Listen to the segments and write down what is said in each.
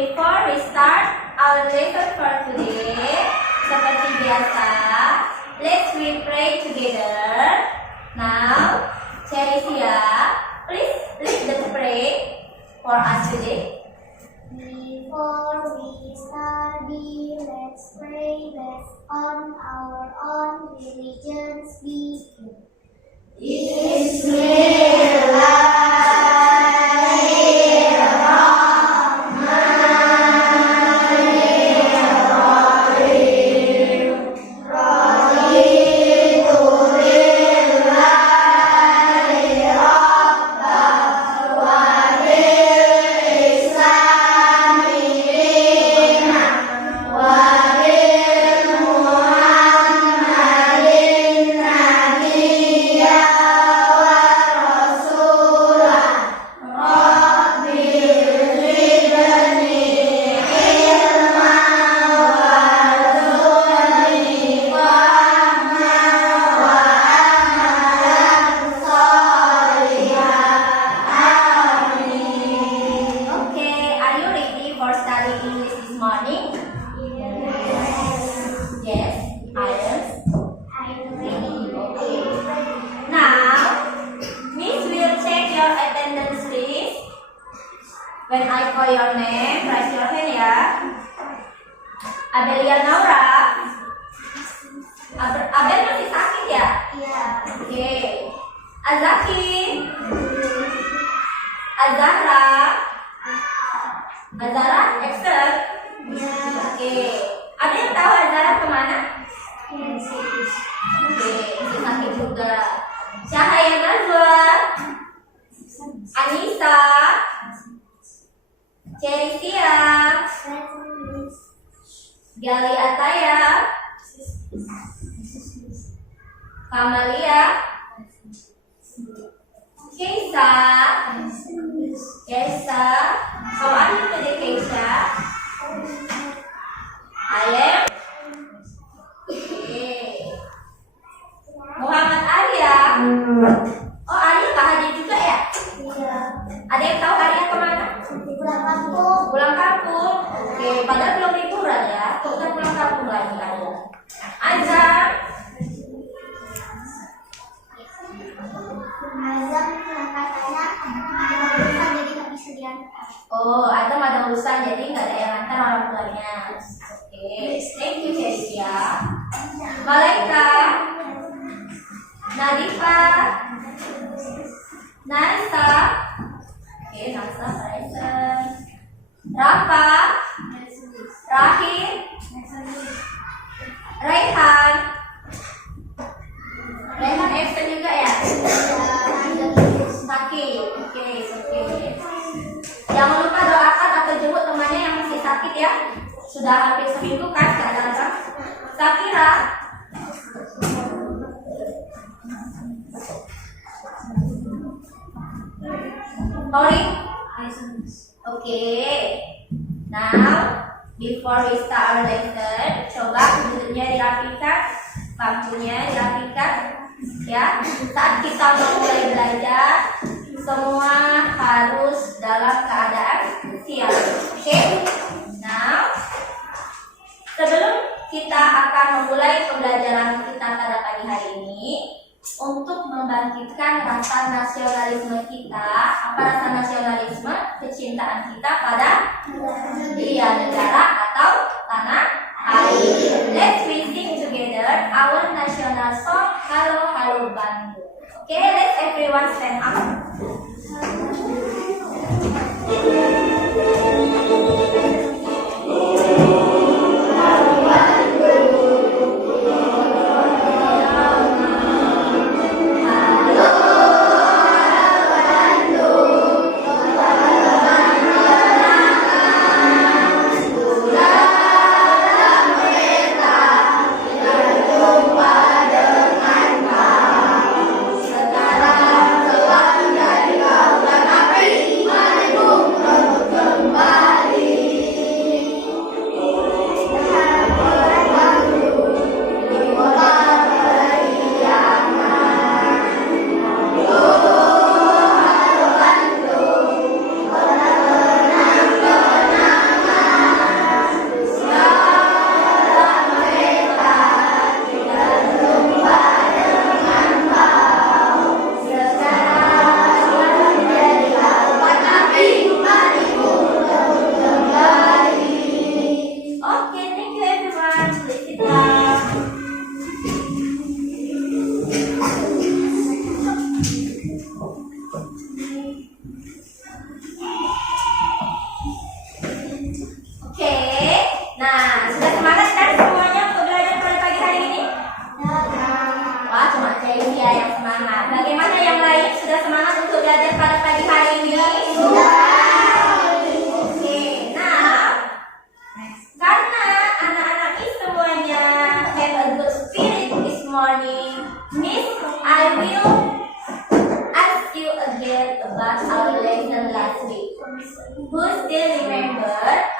before we start our lesson for today, seperti biasa, let's we pray together. Now, Cherisia, please lead the pray for us today. Before we study, let's pray, let's on our own religions begin. When I call your name, raise your hand ya. Abelia Naura. Abel masih sakit ya? Iya. Oke. Azaki. Azahra. Azahra, excellent. Iya. Oke. Ada yang tahu Azahra kemana? Oke. Masih sakit juga. Cahaya Najwa. Anissa. Cherisia, Gali Ataya, Kamalia, Keisha, how are you today, Keisha? I am. Muhammad Arya. Oh, Arya nggak hadir juga ya? Iya. Ada yang tahu Arya kemana? Pulang kampung. Pulang kampung. Oke, padahal belum liburan ya. Kok udah pulang kampung lagi Arya? Azam. Azam katanya ada urusan jadi nggak bisa diantar. Oh, Azam ada urusan jadi nggak ada yang antar orang tuanya. Oke, thank you Cherisia. Malaika, Nadifa, Nasa. Oke, Nasa, Rafa, Rahim, Raihan. Raihan absen juga ya? Sakit. Oke. Jangan lupa doakan atau jemput temannya yang masih sakit ya. Sudah hampir seminggu kan nggak datang. Sakira. Tori. Okay. Now, before we start our lesson, coba duduknya dirapikan, bangkunya dirapikan, ya. Saat kita mulai belajar, semua harus dalam keadaan siap. Oke? Now, sebelum kita akan memulai pembelajaran kita pada pagi hari ini, untuk membangkitkan rasa nasionalisme kita. Apa rasa nasionalisme? Kecintaan kita pada negara atau tanah air. Let's we sing together our national song Halo Halo Bandung. Okay, let's everyone stand up.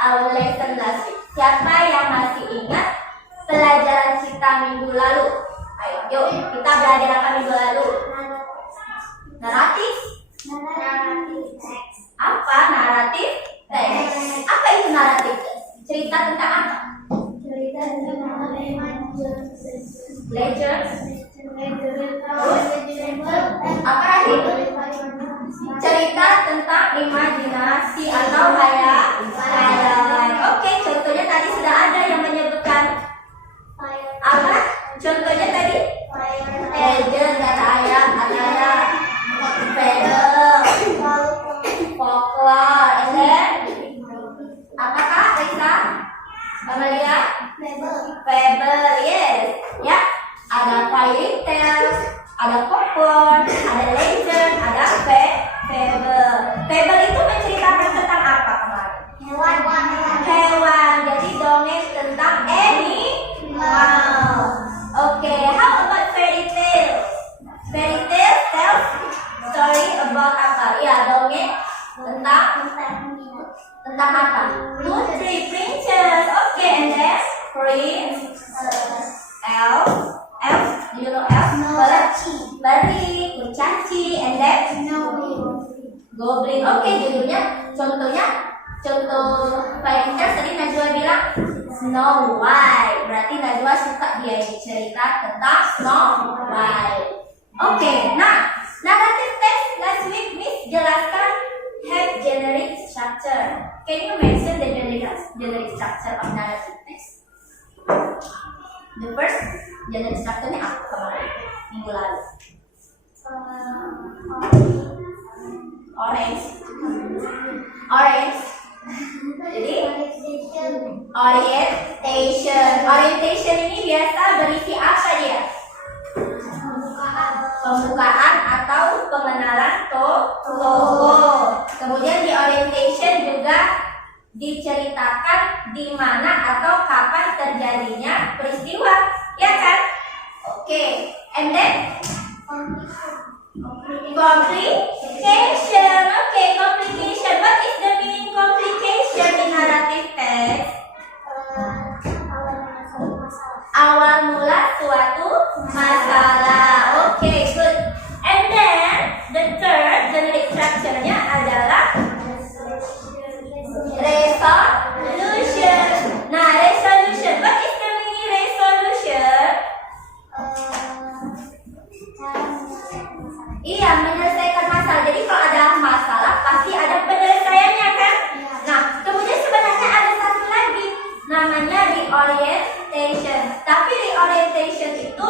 our lesson last week? Siapa yang masih ingat pelajaran kita minggu lalu? Ayo, yuk kita belajar apa minggu lalu? Naratif. Apa naratif teks? Apa itu naratif teks? Cerita tentang apa? Legend. Apa lagi? Cerita tentang imajinasi atau khayalan. Oke, contohnya tadi sudah ada yang menyebutkan apa? Contohnya tadi legend, ada ayat, fable, folklore, and then apakah Risa? Amalia? Fable, yes. Ya, ada fairy tale, ada folklore, ada legend, ada fable. Fable itu menceritakan tentang apa kemarin? Hewan. Jadi dongeng tentang animal. Oke, how about fairy tale? Fairy tale tells story about apa? Ya, dongeng tentang apa? Two, three princess. Oke, and then prince, elf, do you know elf? Peri, kurcaci, and then goblin. Oke, judulnya, contoh fairy tale tadi Najwa bilang Snow White. Berarti Najwa suka dia ini cerita tentang Snow White. Oke, nah narrative text last week Miss jelaskan have generic structure. Can you mention the generic structure of narrative text? The first generic structure-nya apa kemarin minggu lalu? Orange. Jadi orientation ini biasa berisi apa dia? Pembukaan atau pengenalan tokoh. Kemudian di orientation juga diceritakan di mana atau kapan terjadinya peristiwa, ya kan? Oke, and then complication. Oke, complication. What is the meaning complication in narrative text? Awal mula suatu masalah. Oke, good. And then the third generic structure-nya adalah resolution. Nah, resolution. What is the meaning resolution? Iya, menyelesaikan masalah. Jadi kalau ada masalah pasti ada penyelesaiannya kan? Nah, kemudian sebenarnya ada satu lagi namanya reorientation. Tapi reorientation itu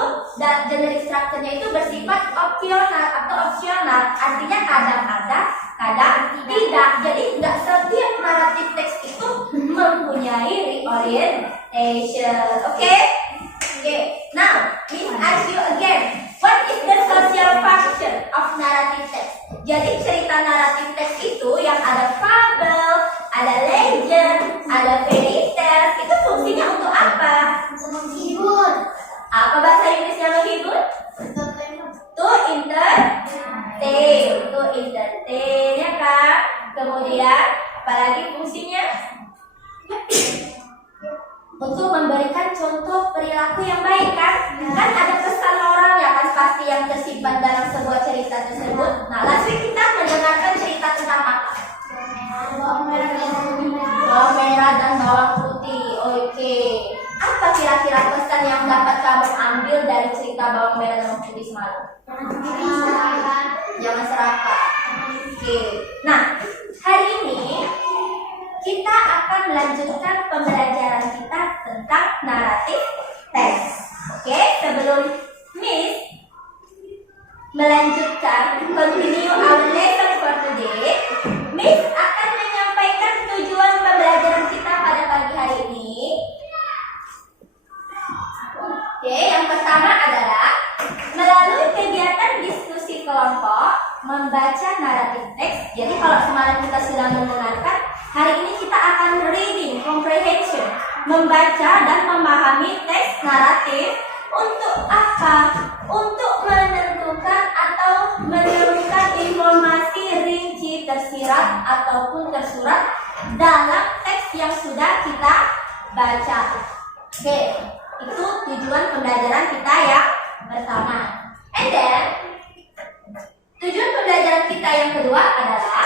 generic structure-nya itu bersifat opsional. Artinya kadang ada, kadang tidak. Jadi nggak setiap naratif teks itu mempunyai reorientation. Oke? Now, Miss ask you again. What is the social function of narrative text? Jadi cerita naratif teks itu yang ada fable, ada legend, ada fairy tale, itu fungsinya untuk apa? Menghibur. Apa bahasa Inggrisnya menghibur? To entertain, ya kan? Kemudian apalagi fungsinya? Untuk memberikan contoh perilaku yang baik kan? Kan ada pesan moral ya kan pasti yang tersimpan dalam sebuah cerita tersebut. Nah, last week kita mendengarkan cerita tentang apa? Bawang Merah dan bawang putih. Oke. Apa kira-kira pesan yang dapat kamu ambil dari cerita bawang merah dan bawang putih semalam? Jangan serakah. Oke. Nah, hari ini kita akan melanjutkan pembelajaran kita tentang naratif teks. Oke, sebelum Miss melanjutkan continue our lesson for today, Miss akan menyampaikan tujuan pembelajaran kita pada pagi hari ini. Oke, yang pertama adalah melalui kegiatan diskusi kelompok membaca naratif teks. Jadi kalau semalam kita sudah mendengarkan, hari ini kita akan reading comprehension, membaca dan memahami teks naratif Untuk apa? Untuk menentukan atau menemukan informasi rinci tersirat ataupun tersurat dalam teks yang sudah kita baca. Oke, itu tujuan pembelajaran kita yang pertama. And then, tujuan pembelajaran kita yang kedua adalah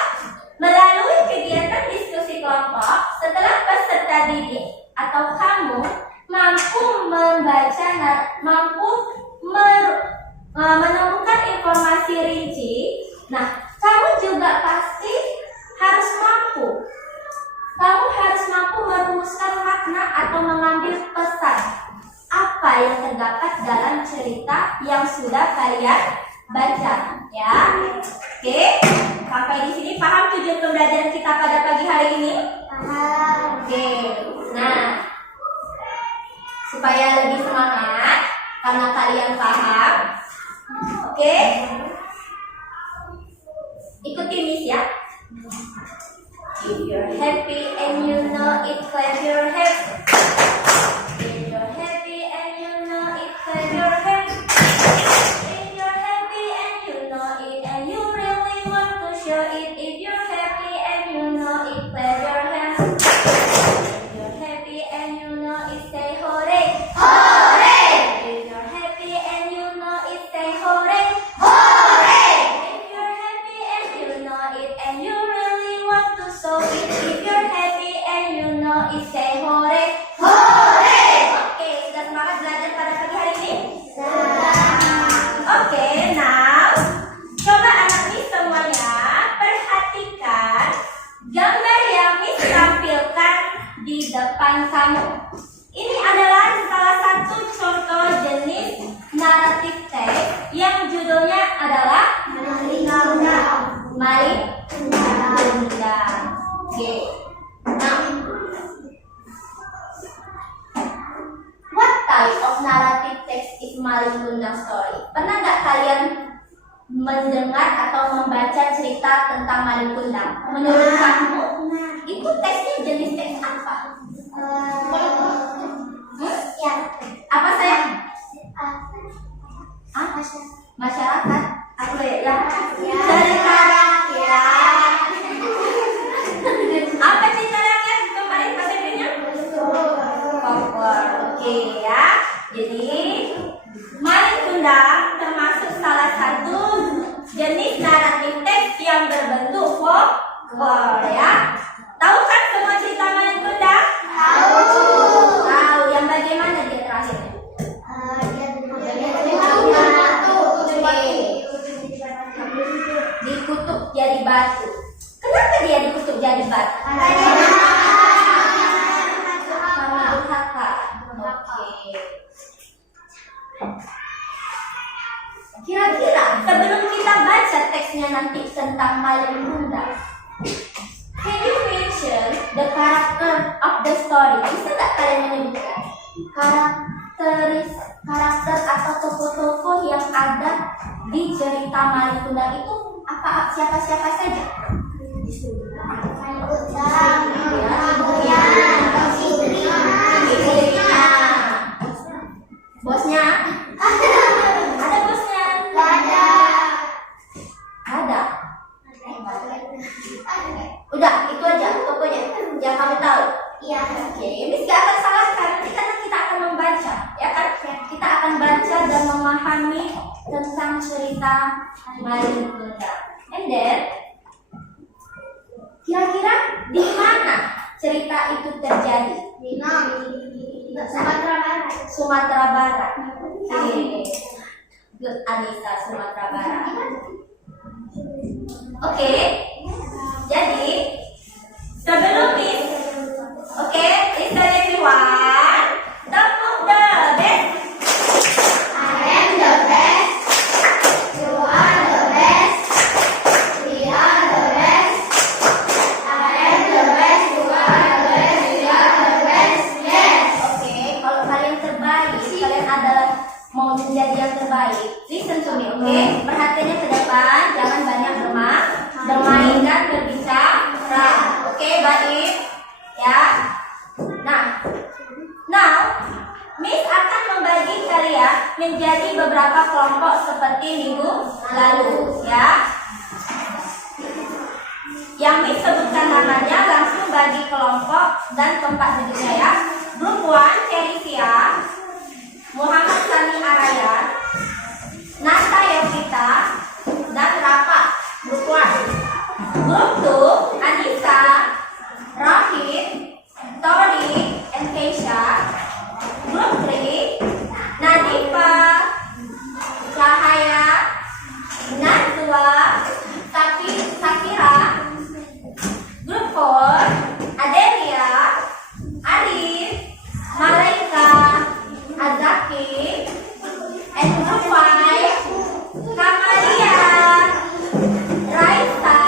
melalui kegiatan diskusi kelompok setelah peserta didik atau kamu mampu membaca, menemukan informasi rinci. Nah, kamu juga pasti harus mampu. Kamu harus mampu merumuskan makna atau mengambil pesan apa yang terdapat dalam cerita yang sudah kalian baca, ya. Oke, sampai di sini paham tujuan pembelajaran kita pada pagi hari ini? Oke, nah, supaya lebih semangat karena kalian paham, oke, ikuti Miss ya. If you're happy and you know it, clap your hands. If you're happy and you know it, clap your hands. If you're happy and you know it, and you really want to show it. If you're happy and you know it, clap your hands. If you're happy and you know it, say hooray. Hooray! If you're happy and you know it, say hooray. Hooray! If you're happy and you know it, and you really want to show it. If you're happy and you know it, say hooray. Hooray! Oke, sudah semangat belajar pada pagi hari ini? Oke, now coba anak Miss semuanya perhatikan gambar yang Miss tampilkan di depan kamu. Ini adalah salah satu contoh jenis naratif teks yang judulnya adalah Malin Kundang. Oke. Nah, what type of narrative text is Malin Kundang story? Pernah nggak kalian mendengar atau membaca cerita tentang Malin Kundang? Menurut kamu, itu teksnya jenis teks apa? Apa saya? Masyarakat? Apa ya? Cerita rakyat. Apa cerita rakyat? Kemarin bahasa Inggrisnya? Folklore. Oke ya. Jadi Malin Kundang termasuk salah satu jenis naratif teks yang berbentuk folklore ya. Tahu kan semua cerita Malin Kundang? Tahu. Tahu. Yang bagaimana dia terakhir? Dikutuk jadi batu. Kenapa dia dikutuk jadi batu? Karena durhaka. Oke. Kira-kira sebelum kita baca teksnya nanti tentang Malin Kundang, can you mention the character of the story? Bisa nggak kalian menyebutkan karakter atau tokoh-tokoh yang ada di cerita Malin Kundang itu apa, siapa-siapa saja? Bosnya? Ada bosnya? Ada. Udah, itu aja tokohnya yang kamu tahu. Iya. Oke, Miss gak akan salahkan nanti karena kita akan membaca, ya kan? Kita akan baca dan memahami tentang cerita Malin Kundang. And then, kira-kira di mana cerita itu terjadi? Sumatera Barat. Oke. Good, Anissa, Sumatera Barat. Oke. Jadi, sebelum Miss, oke, listen everyone. Tepuk the best. I am the best. You are the best. We are the best. I am the best. You are the best. We are the best. Yes. Oke, kalau kalian terbaik, kalian adalah mau menjadi yang terbaik. Listen to me, oke? Perhatiannya ke depan, jangan banyak bermain dan berbicara. Oke, baik. Ya. Nah, Miss akan membagi membagi kalian menjadi beberapa kelompok seperti minggu lalu ya. Yang Miss sebutkan namanya langsung bagi kelompok dan tempat duduknya ya. Grup 1 Celisia, Muhammad Sani Arayan, Nata Yovita, dan Rafa. Grup 1. Grup 2 Anissa, Rahid, Tori, and Keisha. Grup 3 Nadifa, Cahaya, Najwa, Sakira. Grup 4 Adelia, Arif, Malaika, Azaki, and Group 5 Kamalia, Raisa,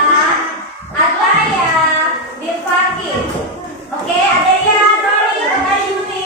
Adlaya, Bifaki. Oke, Adelia, Dori, Kak Yuni.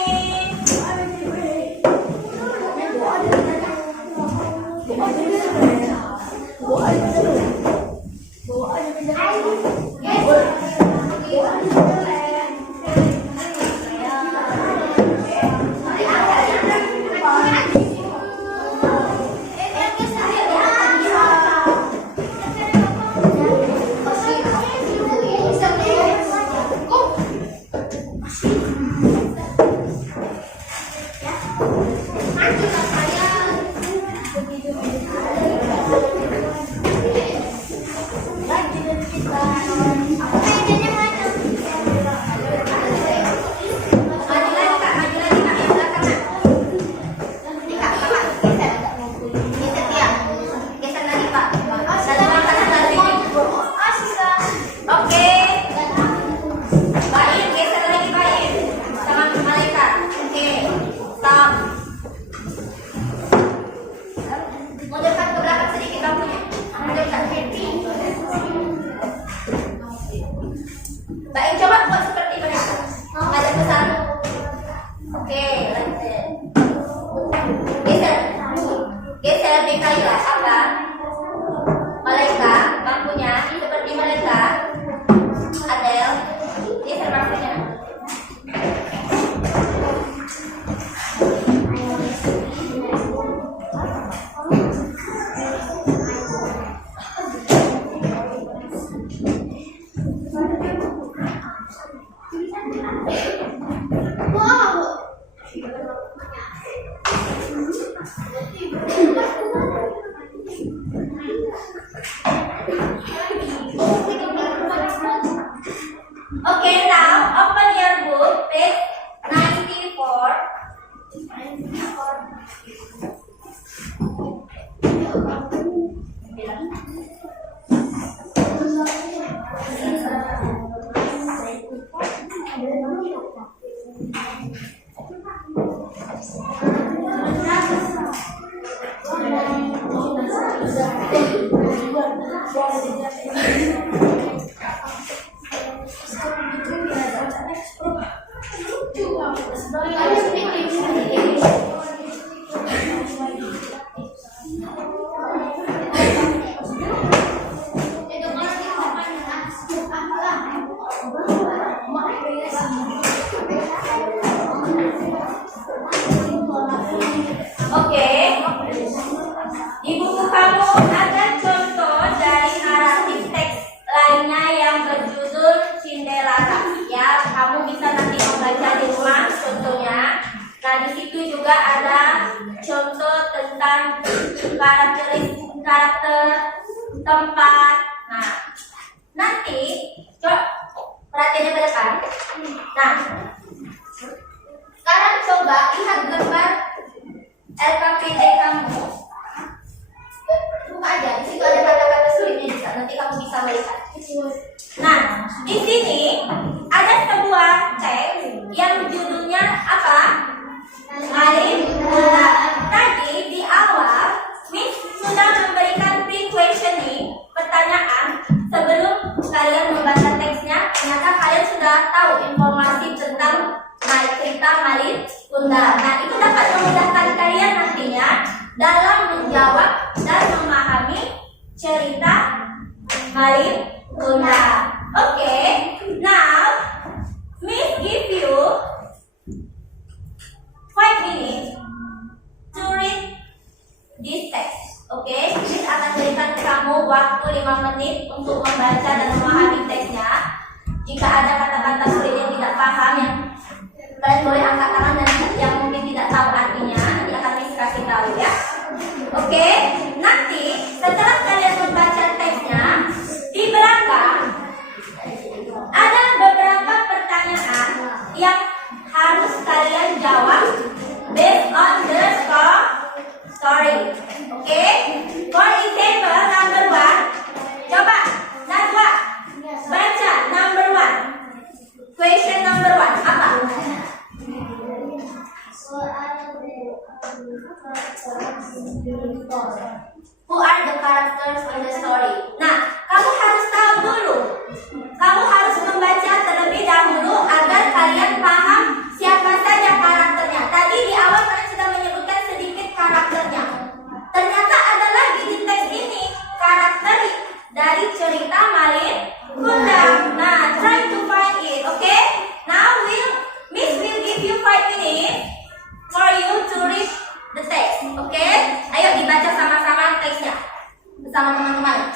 Okay, now open your book, page 94. Oke, di buku kamu ada contoh dari naratif teks lainnya yang berjudul Cinderella. Ya, kamu bisa nanti membaca di rumah contohnya. Nah, di situ juga ada contoh tentang karakter tempat. Nah, nanti perhatiannya ke depan. Nah, sekarang coba lihat gambar LKPD kamu. Buka aja, di situ ada kata-kata sulitnya juga. Nanti kamu bisa melihat. Nah, di sini ada sebuah teks yang judulnya apa? Main bola. Tadi di awal, Miss sudah memberikan pre-questioning, pertanyaan sebelum kalian membaca teksnya. Ternyata kalian sudah tahu informasi tentang cerita Malin Kundang. Nah, itu dapat memudahkan kalian nantinya dalam menjawab dan memahami cerita Malin Kundang. Oke, now Miss give you 5 minutes waktu 5 menit untuk membaca dan memahami teksnya. Jika ada kata-kata sulit yang tidak paham, yang kalian boleh angkat tangan, dan yang mungkin tidak tahu artinya nanti akan Miss kasih tahu ya. Oke, nanti setelah kalian membaca teksnya, di belakang ada beberapa pertanyaan yang harus kalian jawab based on the story. Oke, for example, number 1. Coba Najwa baca number 1. Question number 1 apa? Who are the characters in the story? Nah, kamu harus tahu dulu. Kamu harus membaca terlebih dahulu agar kalian paham siapa saja karakternya. Tadi di awal kalian sudah menyebutkan sedikit karakternya. Ternyata ada lagi di teks ini karakter dari cerita Malin Kundang. Nah, try to find it, okay? Now Miss will give you 5 minutes for you to read the text, okay? Ayo dibaca sama-sama teksnya bersama teman-teman.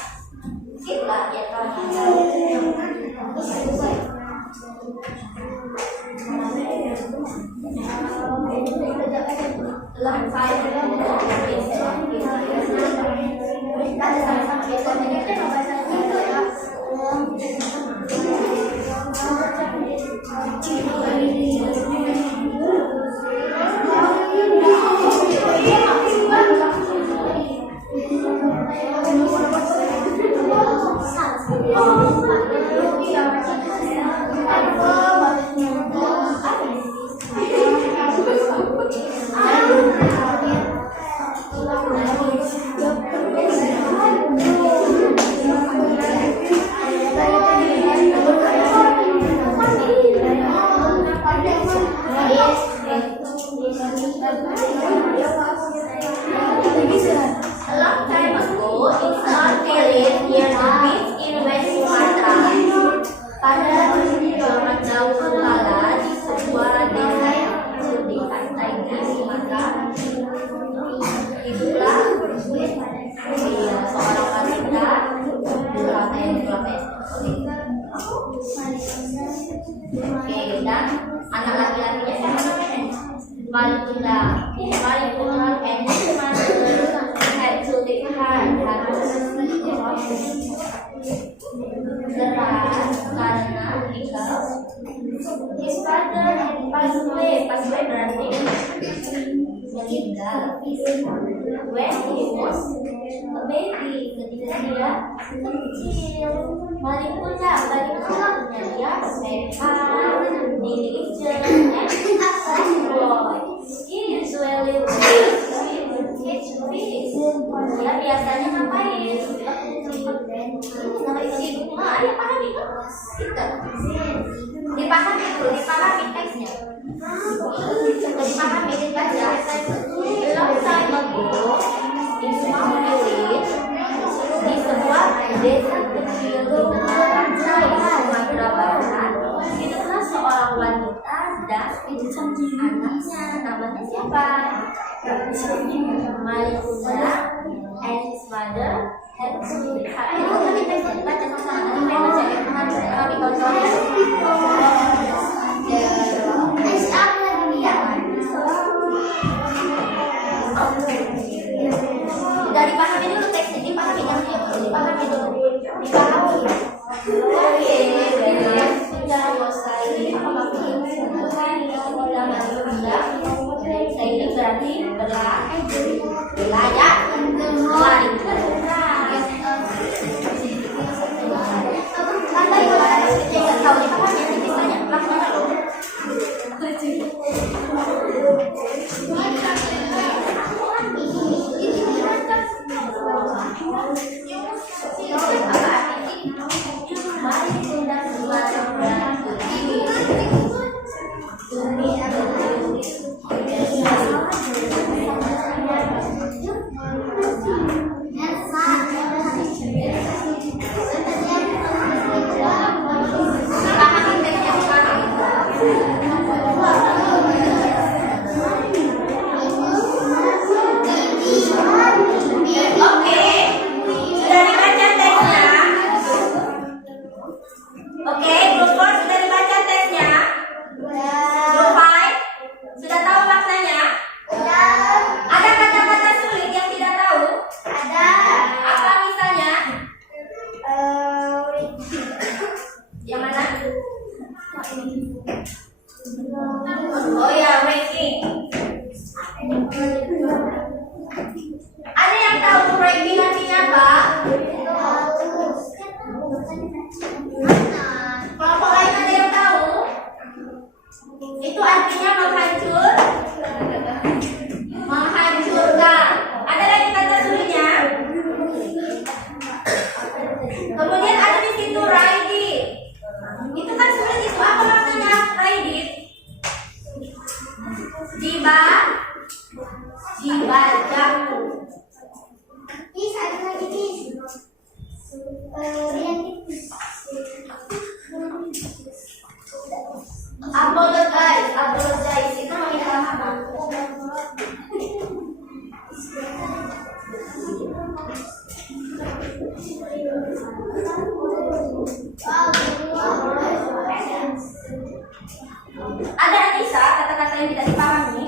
Sila ya A long time ago, in small village near the beach in West Sumatra, pada zaman dahulu kala di sebuah desa di pantai di Sumatera, hiduplah seorang wanita dan anak laki-lakinya siapa namanya? Malin Kundang. Malin Kundang and his mother had to take her karena his father had passed away berarti meninggal when he was a baby, ketika dia kecil. Malin Kundang dia sehat, diligent, and boy. He usually catch fish. Dia biasanya ngapain? Ya pahami kan? Dipahami teksnya. Dipahami dibaca. Long time ago, in small village, di sebuah desa kecil di tengah pantai Sumatera Barat, hiduplah seorang wanita dan anaknya. Namanya siapa? Malin Kundang and his mother had to baca sama-sama. Nanti baca ya, kami kontrolnya. Udah dipahami dulu teksnya, dipahami dulu. Oke, sudah selesai. Sailing berarti berlayar. Malin Kundang. Nggak tahu dipahami nanti tanya maksudnya loh. Jibajaku. Is ada lagi is. Apologize itu meminta maaf. Ada Anissa kata-kata yang tidak dipahami?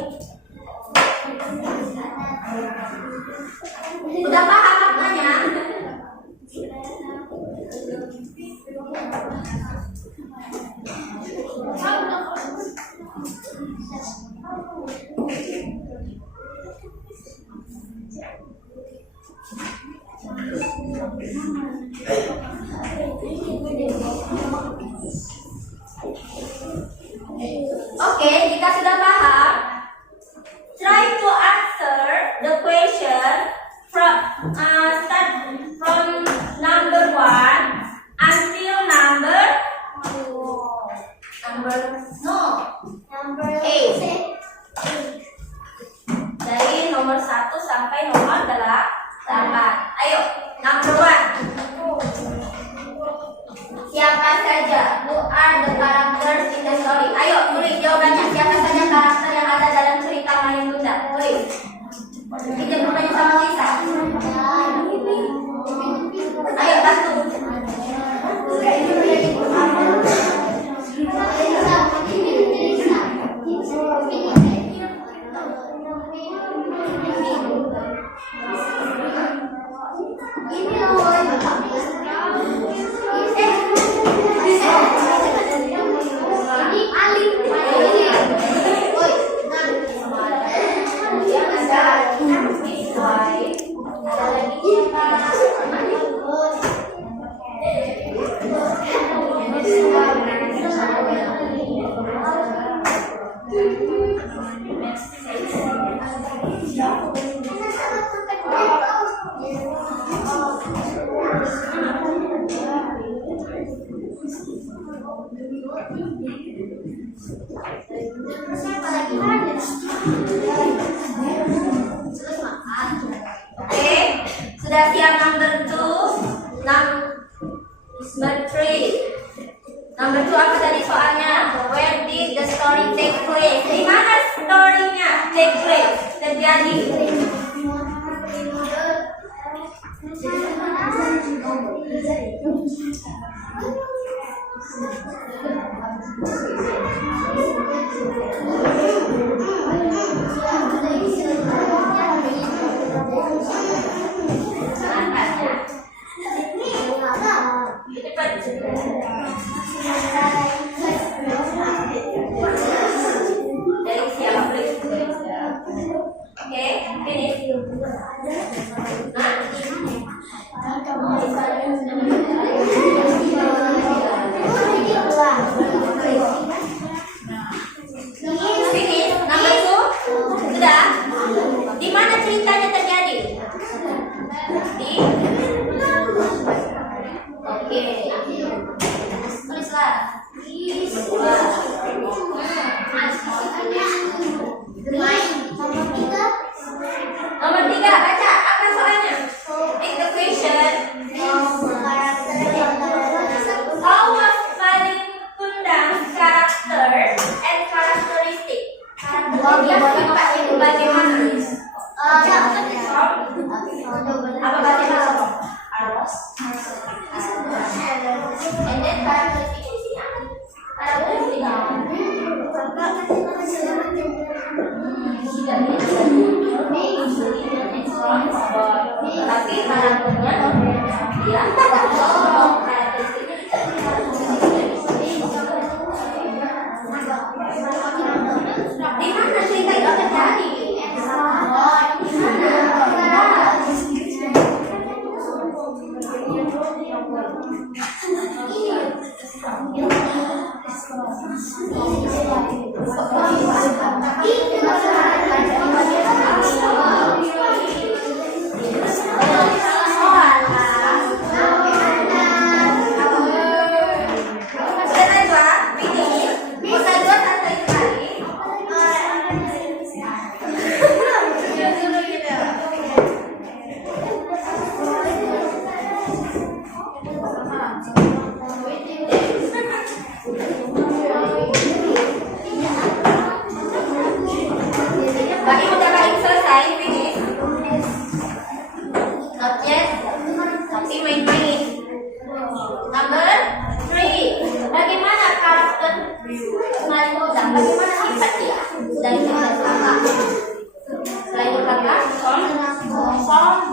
Udah paham maknanya? Oke, jika sudah paham, try to answer the question start from number 1 until number Number 8. Dari nomor 1 sampai nomor 8. Ayo, number 1. Siapa saja? Who are the characters in the story? Ayo, tulis jawabannya. Siapa saja karakter yang ada dalam cerita Mayang Bunda? Tulis. Kita bertanya sama Lisa. Ayo, bantu. Oke, sudah siap number 2, number 3. Number 2 apa tadi soalnya? Where did the story take place? Di mana story-nya take place? Terjadi. Dari siapa please? Oke, finish. Finish. Number 2 sudah. Di mana ceritanya terjadi? Di. Oke. Tulislah. Nomor 3, baca. Apa soalnya? Read the question. How was Mayang Kunda's character and characteristic? Sifat itu bagaimana? Apa bagaimana? And then characteristic di sini apa? Karakteristik. Tapi karakternya dia di mana cerita itu terjadi? Bagi udah paling selesai, finish. Not yet, tapi main-main. Number 3. Bagaimana karakter Mariposa? Bagaimana sifat dia? Dari kata selain kata sombong,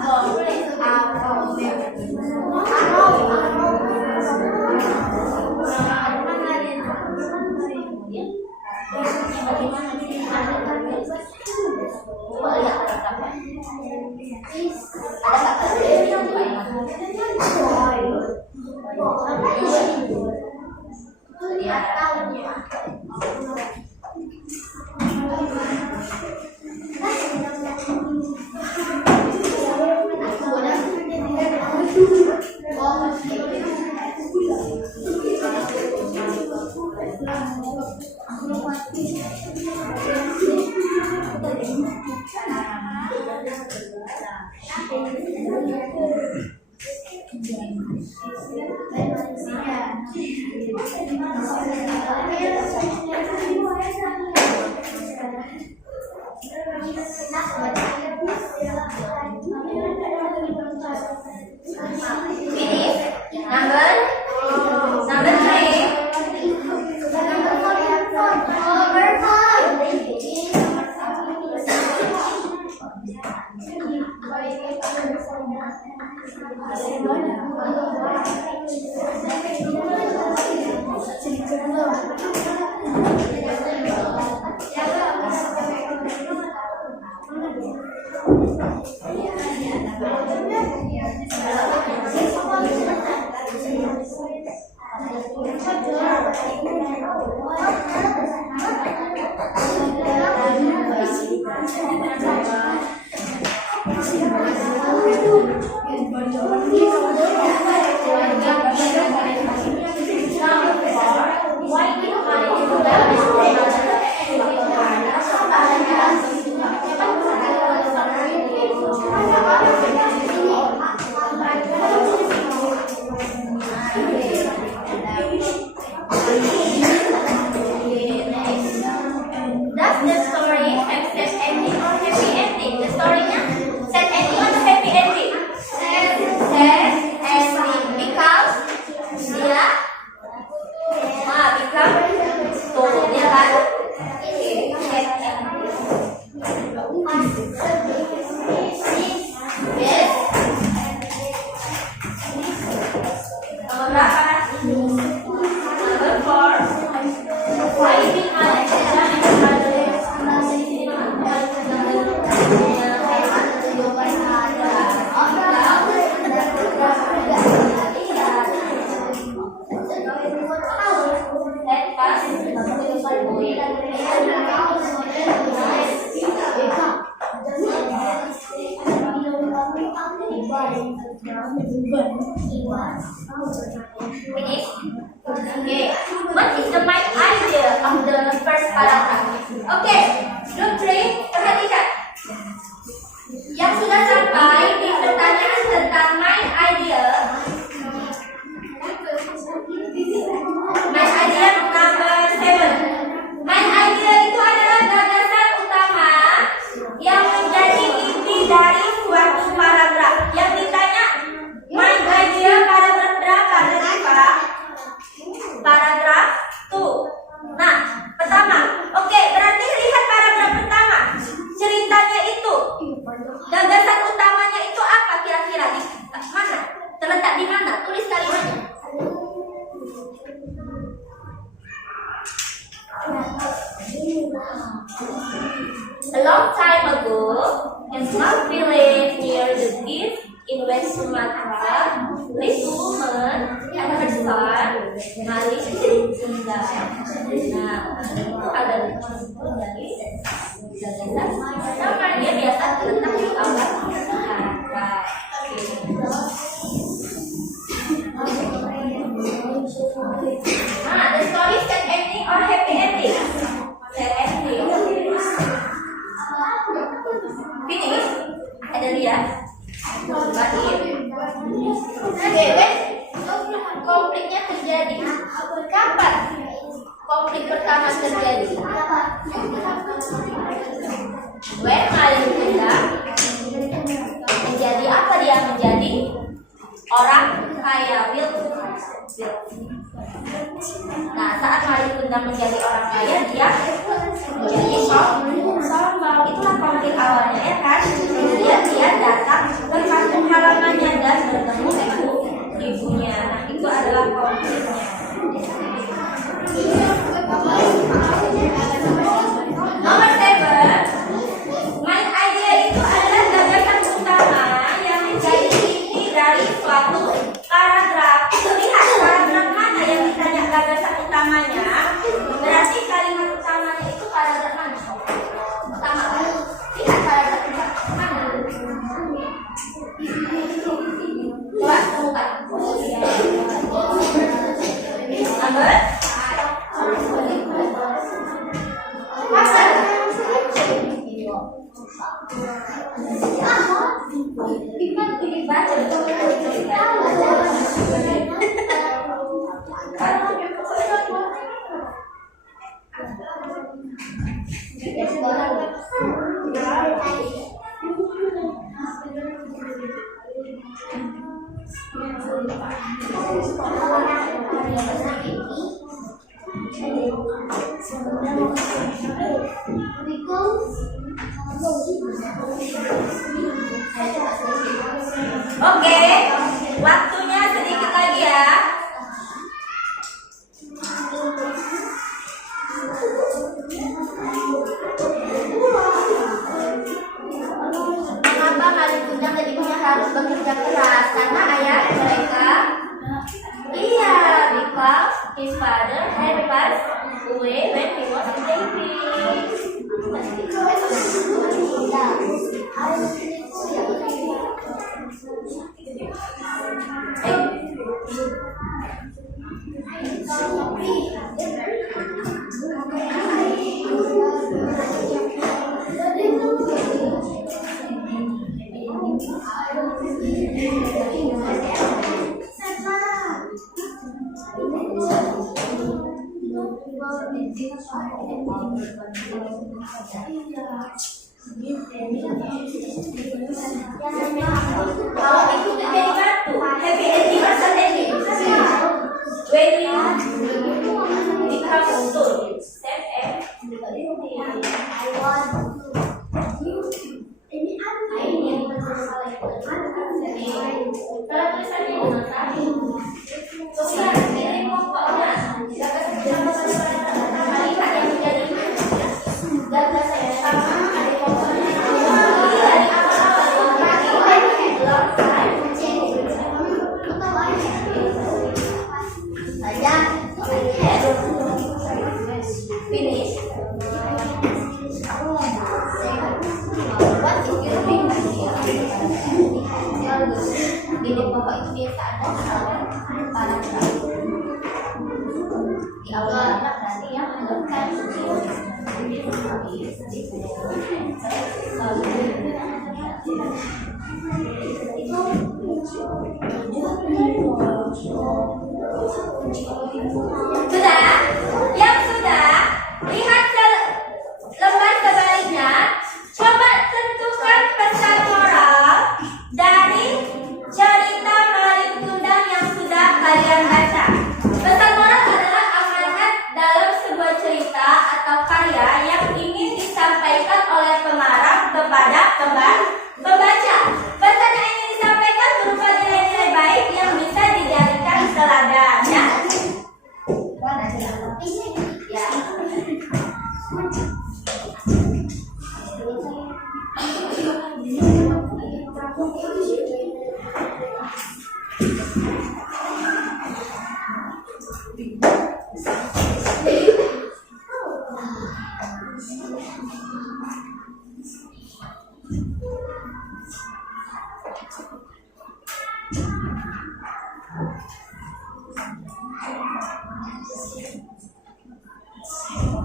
Number 5. Malin Kundang menjadi apa dia? Menjadi orang kaya, Nah, saat Malin Kundang menjadi orang kaya, dia menjadi sombong. Itulah konflik awalnya, ya kan? Kemudian dia datang ke kampung halamannya dan bertemu ibunya. Nah, itu adalah konfliknya. Nomor 7, main idea itu adalah gagasan utama yang menjadi inti dari suatu paragraf. Lihat paragraf mana yang ditanya gagasan utamanya, berarti kalimat utamanya itu paragraf mana? Utama. Lihat paragraf mana? Coba temukan. Nomor Oke, waktunya sedikit lagi ya. Mengapa Malin Kundang dan ibunya harus bekerja keras? Karena ayah mereka, because his father had passed away when he was a baby. Kalau itu terjadi batu, happy ending rasa ending. When you become stone, set and kalau tulisannya finish. Gini pokok itu biasa ada paragraf. Di awal berarti yang menentukan sudah? Yang sudah? Lihat lembar sebaliknya. Coba tentukan pesan moral dari cerita Malin Kundang yang sudah kalian baca. Pesan moral adalah amanat dalam sebuah cerita atau karya yang ingin disampaikan oleh pengarang kepada pembaca. Pesan yang ingin disampaikan berupa nilai-nilai baik yang bisa dijadikan teladan. Ya.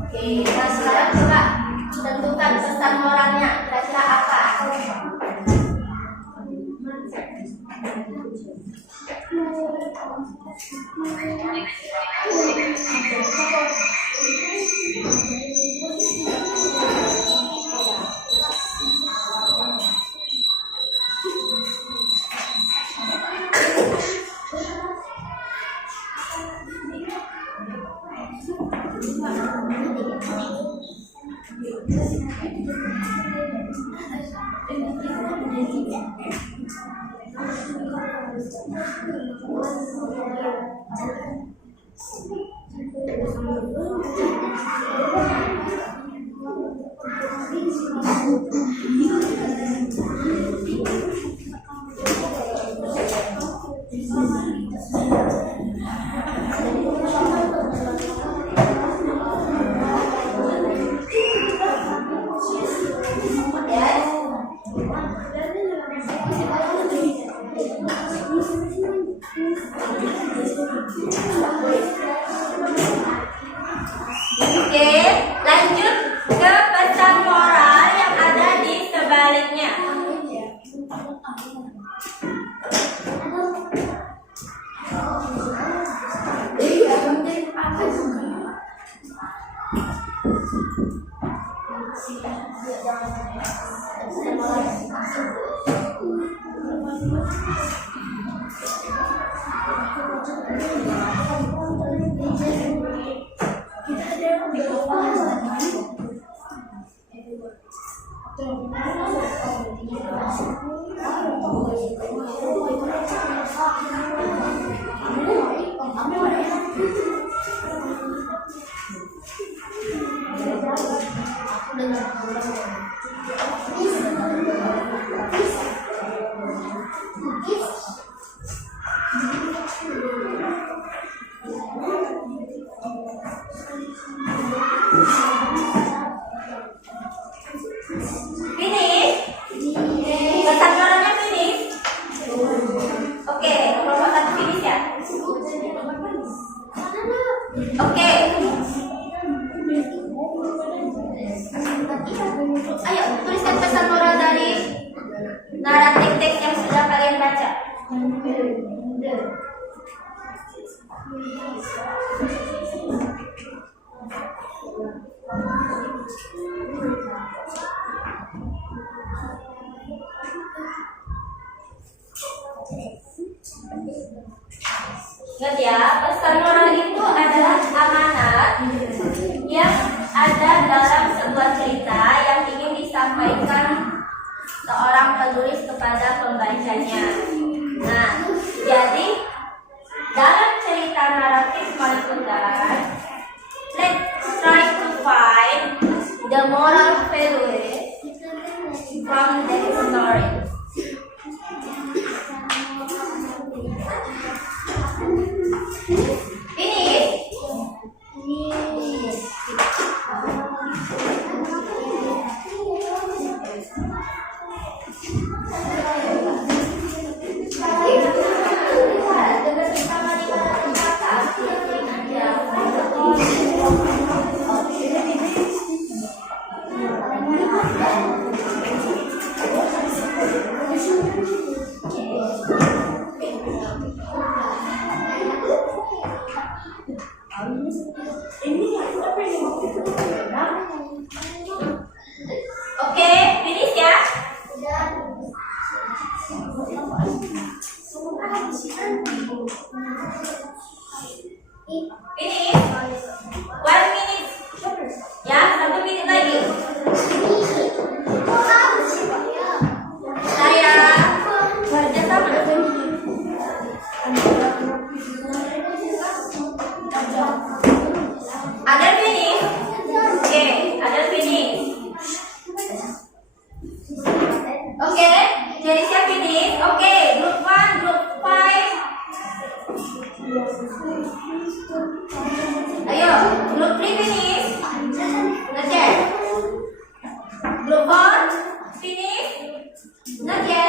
Oke, nah sekarang coba tentukan pesan moralnya. Kira-kira apa? Oke, lanjut ke pesan moral yang ada di sebaliknya. Pesan moralnya finish. Oke, nomor 1 finish ya. Oke. Ayo tuliskan pesan moral dari naratif teks yang sudah kalian baca. Ingat ya, pesan moral itu adalah amanat yang ada dalam sebuah cerita yang ingin disampaikan seorang penulis kepada pembacanya. Nah, jadi dalam cerita naratif Malikundaran, let's try to find the moral value from the story. Oke, finish ya. Finish. 1 minute. Ya, 1 menit lagi. Saya kerja sama. Ada finish. Oke, ada finish. Oke, jadi siap finish. Oke, group 1, group 5. Ayo, group 3 finish. Not yet. Group 4 finish. Not yet.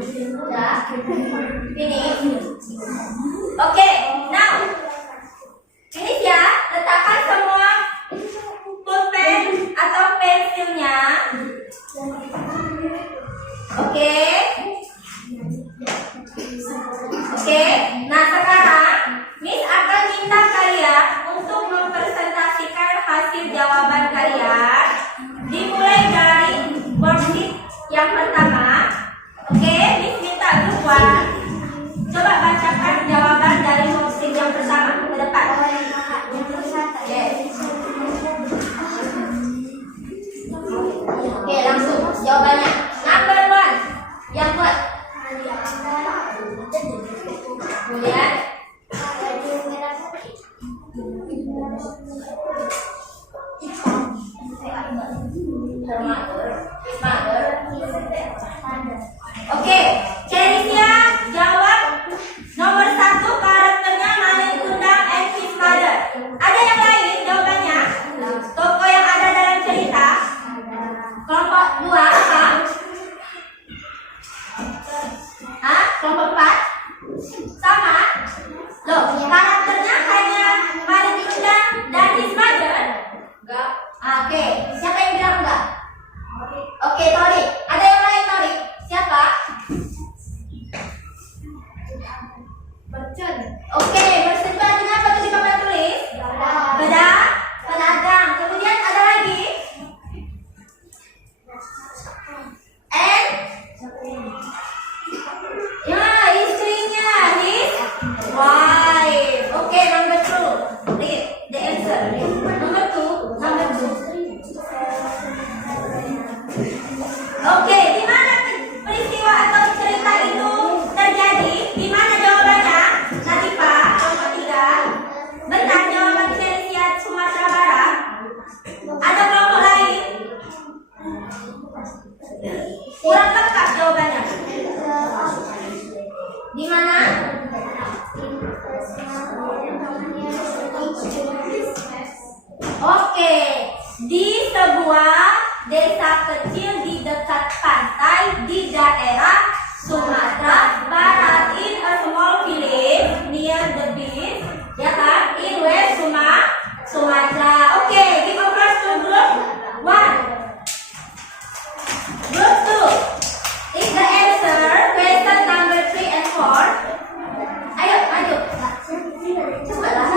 Sudah? Finish? Oke, now finish ya. Letakkan semua pulpen atau pensilnya. Oke. Oke. Nah sekarang Miss akan minta kalian untuk mempresentasikan hasil jawaban kalian. Dimulai dari worksheet yang pertama. Oke, Miss minta group 1. Coba bacakan jawaban dari worksheet yang pertama ke depan. Yes. Oke, langsung jawabannya. Number 1 yang buat. Kemudian oke, Cherisia jawab nomor 1 karakternya Malin Kundang and his mother. Ada yang lain jawabannya? Tokoh yang ada dalam cerita. Kelompok 2 apa? Hah? Kelompok 4? Sama? Loh, karakternya hanya Malin Kundang dan his mother? Enggak. Oke, siapa yang bilang enggak? Oke, Tori. Ada yang lain, Tori? Siapa? Merchant. Oke, merchant itu artinya apa tuh di papan tulis? Pedagang. Kemudian ada lagi? And? Ya, istrinya. His wife. Oke, number 2. Read the answer. Number 2. Oke, di mana peristiwa atau cerita itu terjadi? Di mana jawabannya? Nadifa, kelompok 3. Benar jawaban Cherisia, Sumatera Barat. Ada kelompok lain? Kurang lengkap jawabannya. Di mana? Oke, di sebuah desa kecil di dekat pantai di daerah Sumatera Barat, in a small village near the beach, ya kan, in West Sumatra. Oke, give applause to group 1. Group 2 is the answer question number 3 and 4. Ayo maju. Cepatlah.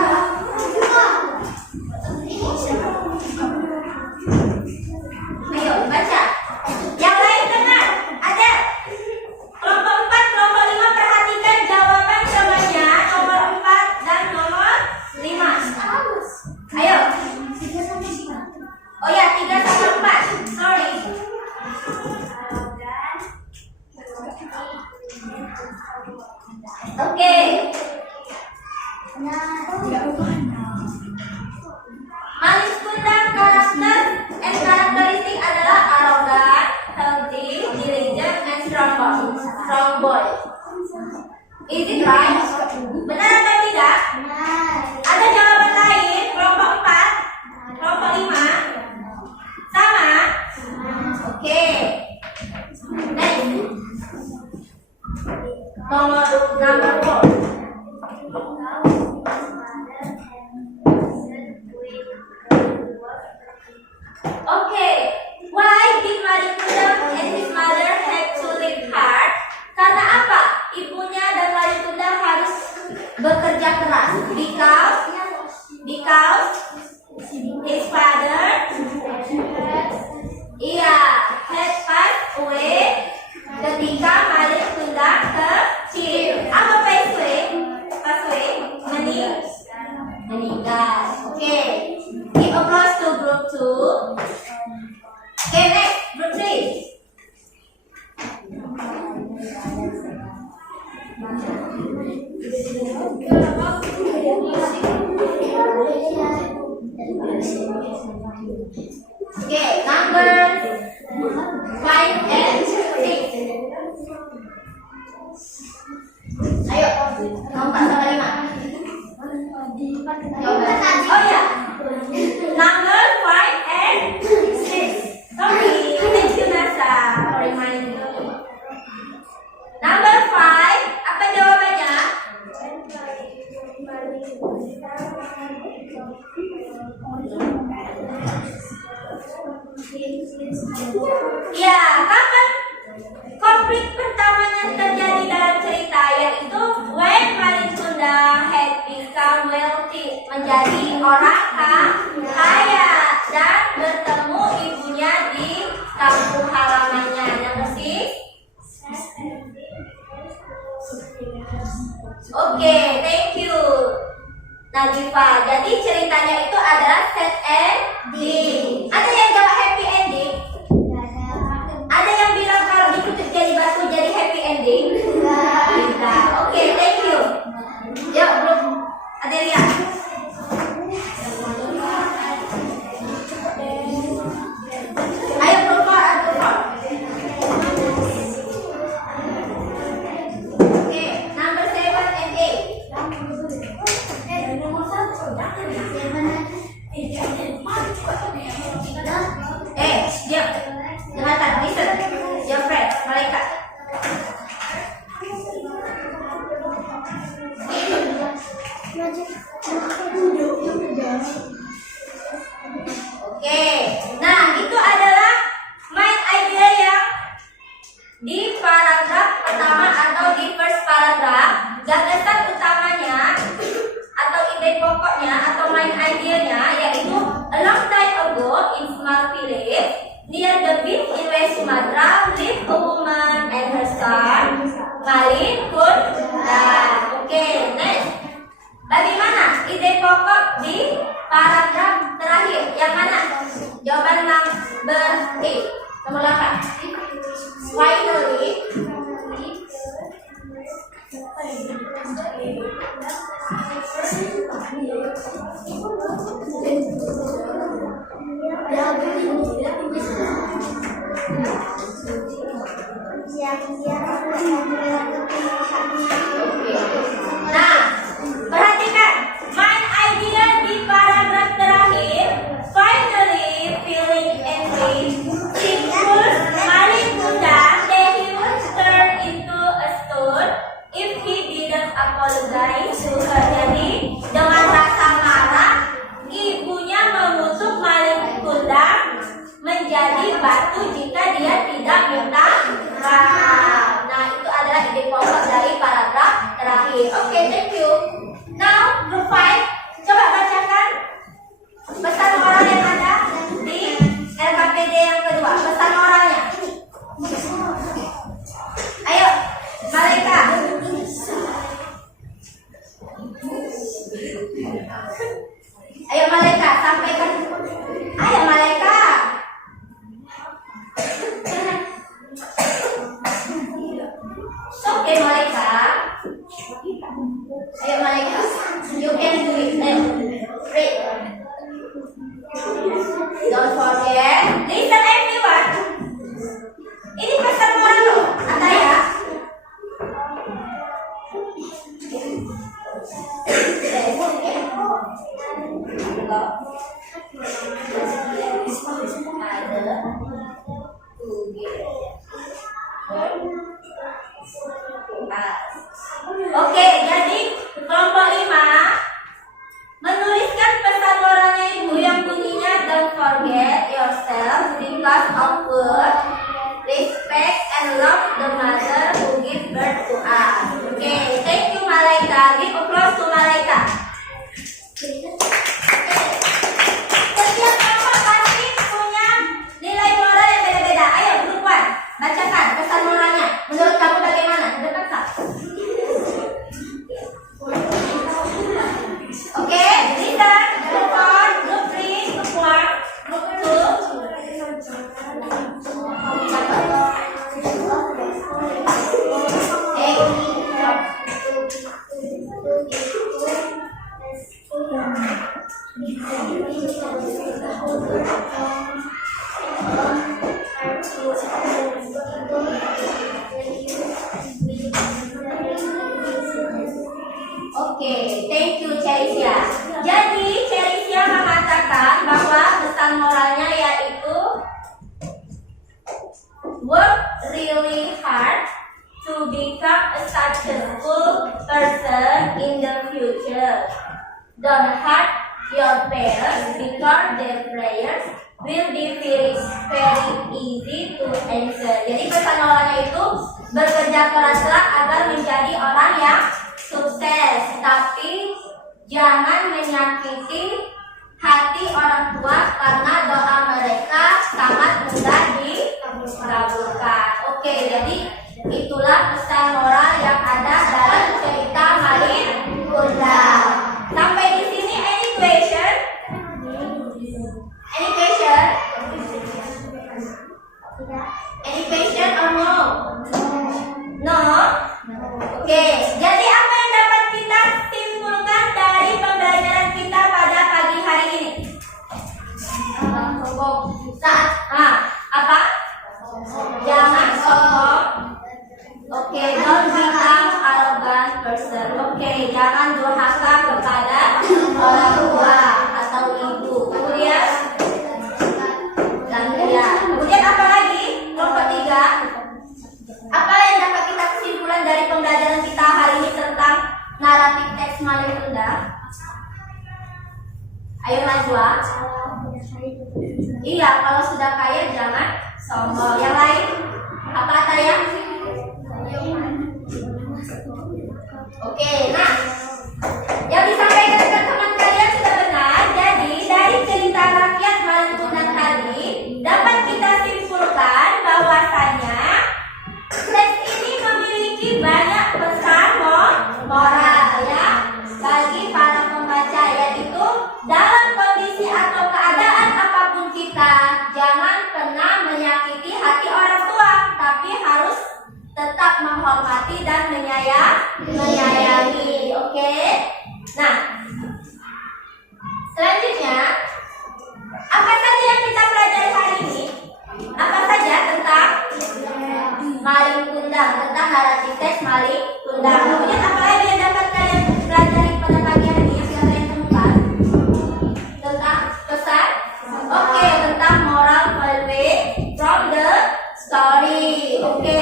Ayo baca. Yang lain dengar. Ada kelompok 4, kelompok 5 perhatikan jawaban semuanya nomor 4 dan nomor 5. Ayo. Oh ya, 3 sama 4. Sorry. Oke. Malin Kundang karakter and karakteristik adalah arrogant, healthy, diligent, and strong boy. Is it right? Benar atau tidak? Ada jawaban lain? Kelompok 4, kelompok 5, sama? Oke. Next. Nomor 4. Okay, why did Malin Kundang and his mother have to live hard? Karena apa? Ibunya dan Malin Kundang harus bekerja keras. Because his father, had passed away ketika Malin Kundang kecil. Apa passed away? Meninggal. Oke. Give applause to group 2. Okay, next, group 3. Okay, number 5 and 6. Ya, kapan konflik pertamanya terjadi dalam cerita, yaitu when Malin Kundang had become wealthy, menjadi orang kaya dan bertemu ibunya di kampung halamannya. Number 6. Oke, thank you Nadifa. Jadi ceritanya itu adalah sad ending. Ada yang jawab happy ending? Ada yang bilang kalau dikutip jadi batu jadi happy ending? Tidak. Oke, thank you. Yuk, belum. Adelia. Ayo, keluar. Oke, number 7 and 8. Diam. Dengarkan, listen. Your friend, malaikat. Oke, nah itu adalah main idea yang di paragraf pertama atau di first paragraph. Gagasan utamanya atau ide pokoknya atau main idenya yaitu a long time ago in small village near the beach in West Sumatra lived a woman and her son Malin Kundang. Oke, next. Bagaimana ide pokok di paragraf terakhir? Yang mana? Jawaban number 8. Nomor 8. Finally. Nah, perhatikan main idea di paragraf terakhir. Finally feeling angry, she told Malin Kundang that he would turn into a stone if he didn't apologize to her. Jadi dengan rasa marah, ibunya mengutuk Malin Kundang menjadi batu jika dia tidak minta maaf. Nah, itu adalah ide pokok dari paragraf terakhir. Oke, thank you. Now, group 5, coba bacakan pesan moral yang ada di LKPD yang kedua. Pesan moralnya. Ayo, Malaika. Ayo Malaika, sampaikan. Ayo Malaika. Oke Malaika. Ayo Malaika. You can do it. Read. Don't forget. Listen everyone. Ini pesan moral loh, Ataya. Oke, jadi kelompok 5 menuliskan pesan moralnya ibu yang bunyinya don't forget yourself because of good, respect and love the mother who give birth to us. Oke, thank you Malaika. Give applause to Malaika. Setiap kelompok pasti punya nilai moral yang beda-beda. Ayo group 1, bacakan pesan moralnya. Menurut kamu bagaimana? Dekat tak? Oke, listen. Group 1, group 3, group 1, group 2. Oke, thank you Cherisia. Jadi Cherisia mengatakan bahwa pesan moralnya yaitu work really hard to become a successful person in Don't hurt your parents because their prayers will be very easy to answer. Jadi pesan orangnya itu bekerja keraslah agar menjadi orang yang sukses, tapi jangan menyakiti hati orang tua karena doa mereka sangat mudah dikabulkan. Oke, jadi itulah pesan moral yang ada dalam cerita Malin Kundang. Sampai di sini any question? Any question? Any question or no? No? Oke, jadi apa yang dapat kita simpulkan dari pembelajaran kita pada pagi hari ini? Apa? Jangan sombong. Oke, don't become arrogant person. Oke, jangan durhaka kepada orang tua atau ibu. Kemudian apa lagi? Kelompok 3. Apa yang dapat kita kesimpulan dari pembelajaran kita hari ini tentang naratif teks Malin Kundang? Ayo Najwa. Iya, kalau sudah kaya jangan sombong. Yang lain? Apa Ataya? Oke, nah yang disampaikan ke teman kalian sudah benar. Jadi dari cerita rakyat Malin Kundang tadi dapat kita simpulkan bahwasanya teks ini memiliki banyak pesan moral ya bagi para pembaca, yaitu dalam kondisi atau keadaan apapun kita jangan pernah menyakiti hati orang tua, tapi harus tetap menghormati dan menyayangi. Oke? Nah, selanjutnya apa saja yang kita pelajari hari ini? Apa saja tentang Malin Kundang, tentang naratif teks Malin Kundang. Kemudian apa lagi yang dapat kalian pelajari pada pagi hari ini yang sudah kalian temukan? Tentang pesan? Oke, tentang moral value from the story. Oke.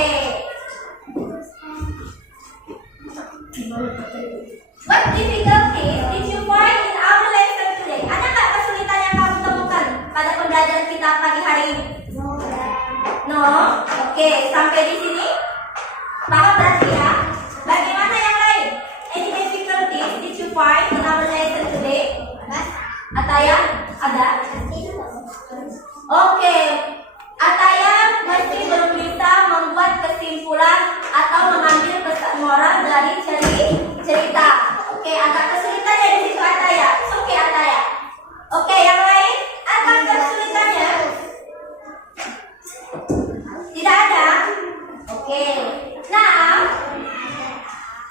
What difficulties did you find in our lesson today? Ada nggak kesulitan yang kamu temukan pada pembelajaran kita pagi hari ini? No? Oke, sampai di sini paham berarti ya? Bagaimana yang lain? Any difficulties did you find in our lesson today? Ataya? Ada? Oke, Ataya masih belum bisa membuat kesimpulan atau mengambil pesan moral dari cerita. Oke, agak kesulitan ya di situ Ataya. Oke Ataya. Oke, yang lain apa kesulitannya? Tidak ada? Oke. Now,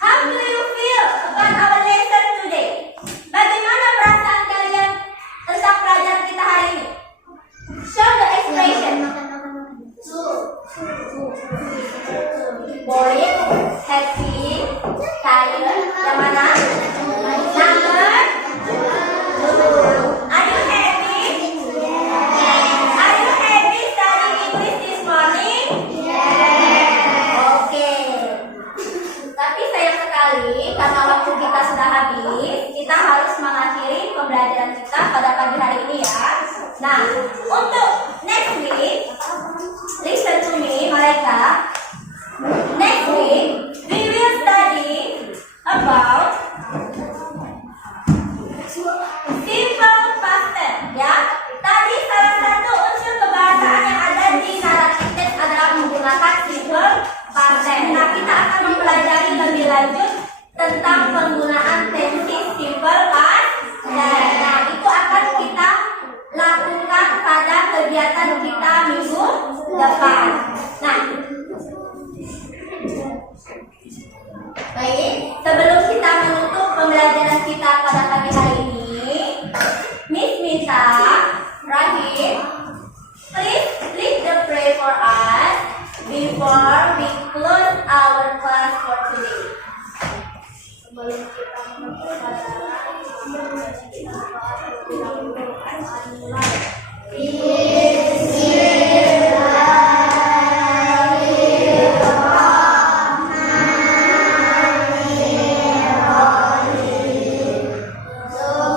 how do you feel about our lesson today? Bagaimana perasaan kalian tentang pelajaran kita hari ini? Show the expression. Boring, happy, tired. Yang mana? Number 2. Are you happy? Are you happy studying English this morning? Oke. Tapi sayang sekali karena waktu kita sudah habis, kita harus mengakhiri pembelajaran kita pada pagi hari ini ya. Nah, untuk next week, listen to me, Malaika. Next week, we will study about simple past tense. Ya, tadi salah satu unsur kebahasaan yang ada di naratif teks adalah menggunakan simple past tense. Nah, kita akan mempelajari lebih lanjut tentang penggunaan tensi simple past tense. Nah, itu akan kita lakukan pada kegiatan kita minggu depan. Nah, baik, sebelum kita menutup pembelajaran kita pada pagi hari ini, Miss Mita, Rahim, please lead the prayer for us before we close our class for today. Sebelum kita menutup pelajaran, kita mulai. So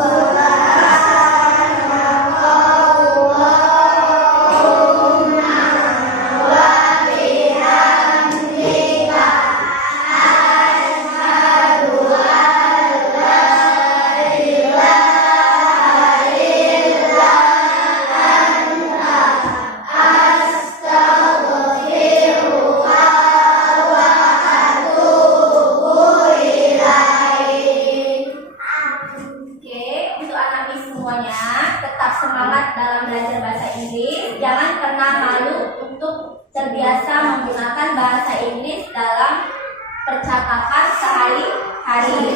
hari-hari.